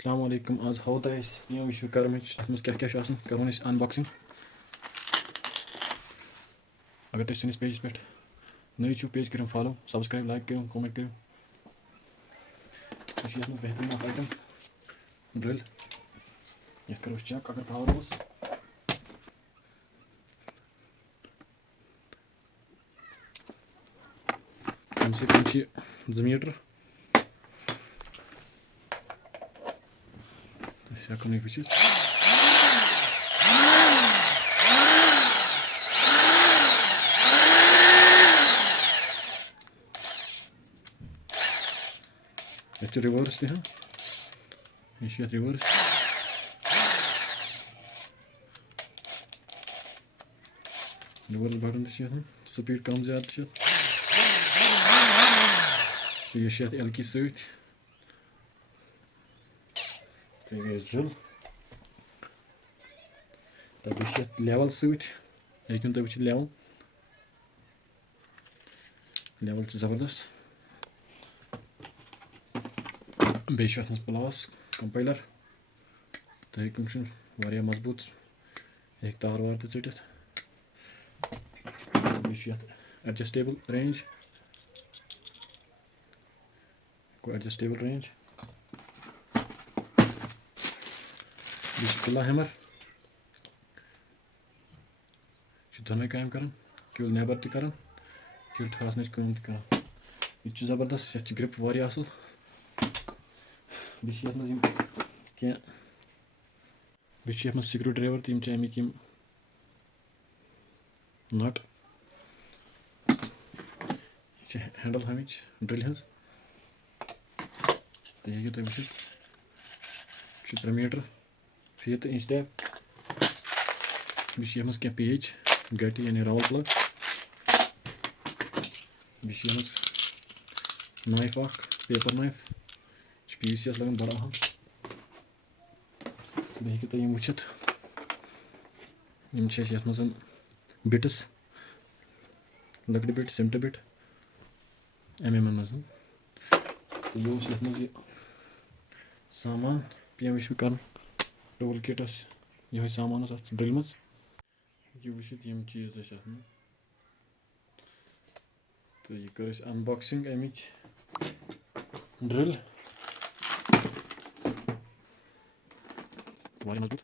अस्सलाम वालेकुम। आज हाउ तक पमविश्वकर्मच क्या करो अनबॉक्सिंग। अगर तुम सैनिस पेजस पे नई छो पेज करो फॉलो, सब्सक्राइब, लाइक करो, कमेंट करो। बेहतरीन अख आइटम ड्रिल ये करो चेक अगर पावर ओस कम से कम 2 मीटर हेको नहीं वुचित। ये रिवर्स तह ये रिवर्स रिवर्स बटन तह स्पीड कम ज्यादा ये एल की सत ड्रिल तो बे लेवल सत हेकिन तुम वुचित लेवल लेवल जबरदस्त बे प्लस कंपाइलर तो हेकिन मजबूत ये तार वार तट एडजस्टेबल रेंज एडजस्टेबल रेंज किला हैमर दोनों काम कर किल नेबर तक किल ठासन कम यह जबरदस्त ये ग्रिप वारिया असल बे स्क्रू ड्राइवर तम अमिक नट हैंडल हमिच ड्रिल हज तो ये तुम वो 3 मीटर फी तो इंच टैप बे क्या पेज गट यानी रावल प्लग बे नाइफ पेपर नाइफ PVC लगन बड़ा अहम बे हेकि तुम वुचित ये बिट्स लकड़ बिट सिमट बिट मज तो ये सामान PM विश्वकर्म टूल किटस ये सामान ड्रिल मज ये वुचित यम चीज तो ये कर अनबॉक्सिंग अमिच ड्रिल मजबूत।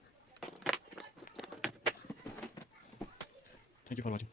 Thank you for watching.